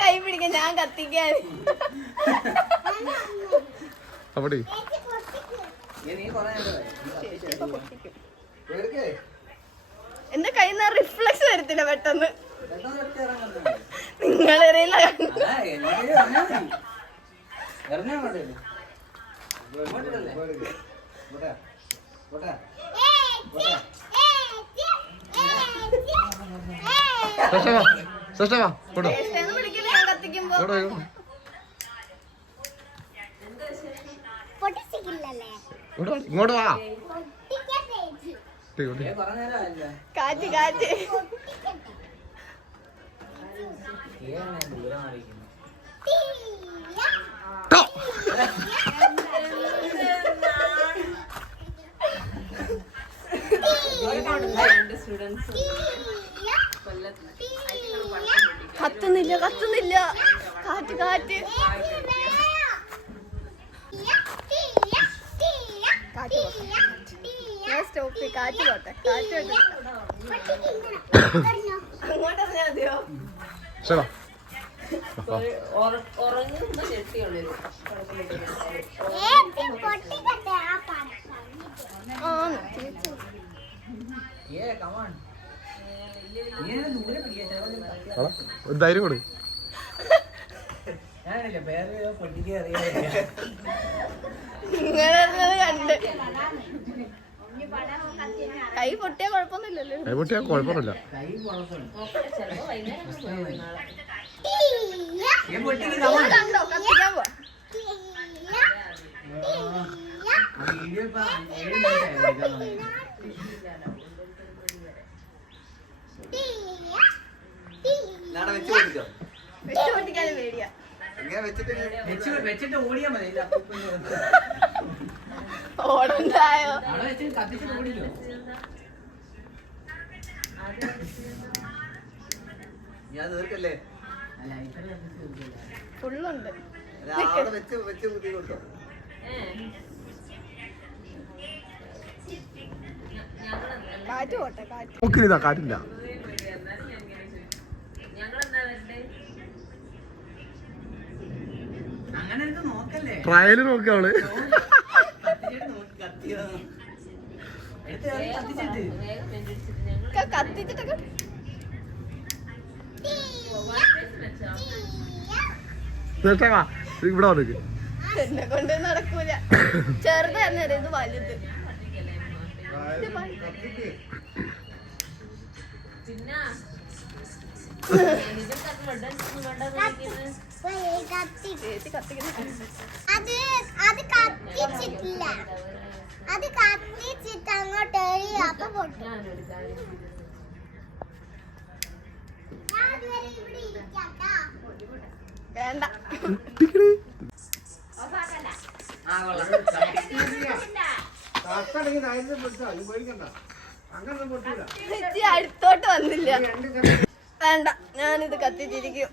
കൈ പിടിക്കാൻ ഞാൻ കത്തിക്കാൻ. എന്റെ കയ്യിൽ നിന്ന് റിഫ്ലക്സ് വരത്തില്ല പെട്ടെന്ന്. നിങ്ങളറിയില്ല. ഇങ്ങോട്ട് വാ. കാറ്റ് കാറ്റ്. കത്തുന്നില്ല കത്തുന്നില്ല. കാറ്റ് കാറ്റ്. സ്റ്റോപ്പ്. കാറ്റ് പോട്ടെ. കാറ്റ് അങ്ങോട്ടറിഞ്ഞാ മതിയോ? ധൈര്യം കൊടു. കണ്ട് കൈ പൊട്ടിയാ കുഴപ്പമൊന്നുമില്ലല്ലോ. കൈ പൊട്ടിയാ കുഴപ്പമൊന്നുമില്ല. കണ്ടോ കത്തിക്കാൻ പോ. വെച്ച് പൊട്ടിക്കാനും പേടിയാ. ഓടണ്ടായോ? ഫുള്ളുണ്ട്. കാറ്റ് പോട്ടെ. കാറ്റ് കാറ്റില്ല. ട്രയല് നോക്കാവള്. കത്തിച്ചിട്ടൊക്കെ ഇവിടെ വന്നിട്ട് എന്നെ കൊണ്ട് നടക്കൂല. ചെറുതായിരുന്നു ഇത് വലുത്. വേണ്ട. അടുത്തോട്ട് വന്നില്ല. വേണ്ട, ഞാനിത് കത്തിച്ചിരിക്കും.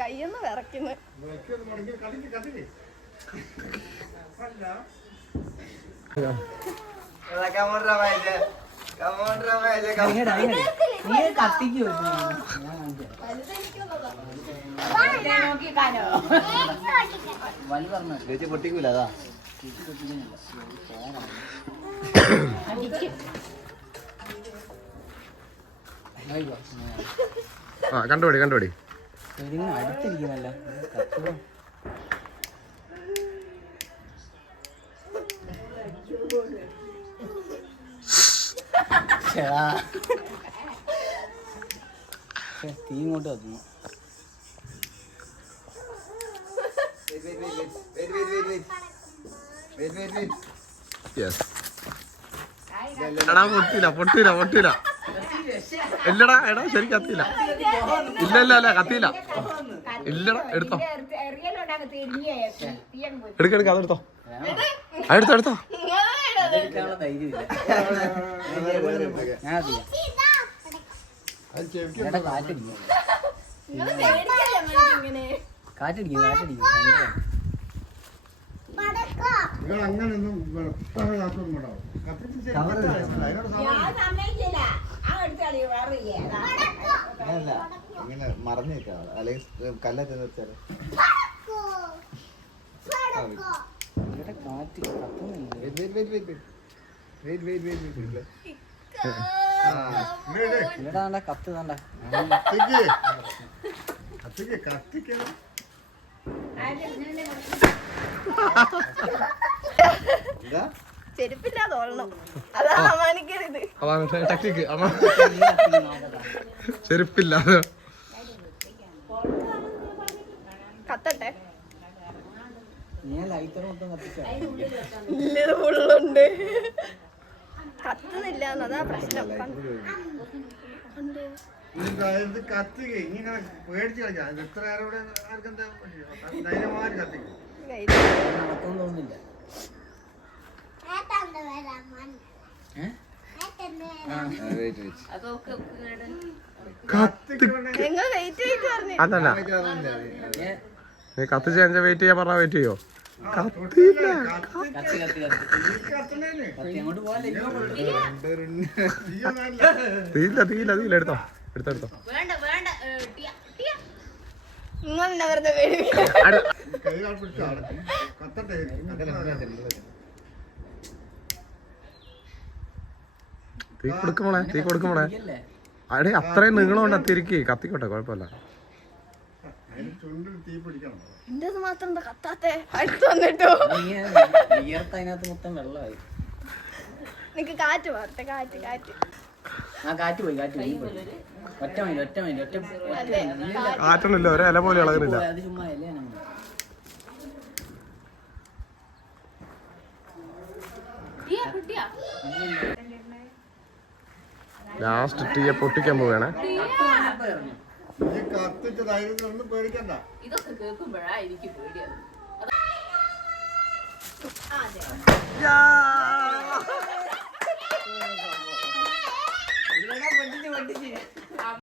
കയ്യൊന്ന് വിറയ്ക്കുന്നു. പൊട്ടിക്കൂല. അതാ കണ്ടുപിടി കണ്ടുപിടി. അടുത്തിരിക്കുന്നല്ല. തീ ഇങ്ങോട്ട് കത്തുന്നു. എടാ പൊട്ടില്ല പൊട്ടില്ല പൊട്ടില്ല. ഇല്ലടാ എടാ ശരി കത്തിയില്ല. ഇല്ല ഇല്ല അല്ല കത്തിയില്ല. ഇല്ലടാ എടുത്തോ. എടുക്കെടുക്ക അതെടുത്തോ. അതെടുത്തോ എടുത്തോ. കാറ്റടിക്കും കാറ്റടിക്കും. നിങ്ങൾ അങ്ങനെയൊന്നും ഇങ്ങനെ മറന്നേക്കാം അല്ലെങ്കിൽ കല്ലൊക്കെ വെച്ചാല് ഇവിടെ കാറ്റ് കത്തുന്നില്ല. ഇവിടെ താണ്ട കത്ത് താണ്ട. ചെരുപ്പില്ലാതെ ഓടണം. അതാ അമാനിക്കരുത്. അതാണ് ടെക്നിക്ക്. ചെരുപ്പില്ല. കത്തട്ടെ. ഞാൻ ലൈറ്റർ മൊത്തം കത്തിച്ച ഇല്ലത് ഫുള്ളുണ്ട്. കത്തുന്നില്ല എന്നതാ പ്രശ്നം. കത്തിക ഇങ്ങനെ പേടിച്ച് കളിക്കാം. എത്ര നേരം ഇവിടെ ആർക്കെന്താ ധൈര്യമാര് കത്തിക്കും. നടക്കും തോന്നുന്നില്ല. നിങ്ങൾ വെയിറ്റ് ചെയ്ത് പറഞ്ഞു. അതല്ല നീ കത്ത് ചേഞ്ച വെയിറ്റ് ചെയ്യാൻ പറഞ്ഞാ വെയിറ്റ് ചെയ്യോ? കത്തിയില്ല. കത്തി കത്തി കത്തി കത്തി അങ്ങോട്ട് പോകാല്ലേ? തീയില്ല തീയില്ല തീയില്ല. എടുത്തോ എടുത്തോ എടുത്തോ. നിങ്ങൾ എന്നെ വെറുതെ പേടി. തീ കൊടുക്കുമോളെ തീ കൊടുക്കുമോളെ. അടെ അത്രയും നീളമുണ്ട് തിരിക്ക്. കത്തിക്കോട്ടെ കുഴപ്പമില്ല. എന്റെ മാത്രം എന്താ കത്താത്തെ? അടുത്ത് വന്നിട്ടോ. അതിനകത്ത് മൊത്തം വെള്ളമായി. നിനക്ക് കാറ്റ് മാറട്ടെ. കാറ്റ് കാറ്റ് ആ കാറ്റ് പോയി കാറ്റ് പോയി. ഒറ്റ മൈൻഡ് ഒറ്റ മൈൻഡ് ഒറ്റ കാറ്റൊന്നുമില്ല. ഒരേ ഇല പോലെ ഇളകുന്നില്ല. അത് ചുമ്മാ അല്ലേ. ലാസ്റ്റ് തീയെ പൊട്ടിക്കാൻ പോവുകയാണേ. കത്തിച്ച ധൈര്യം പേടിക്കണ്ട. ഇതൊക്കെ കേൾക്കുമ്പോഴാ എനിക്ക് പേടിയാവും.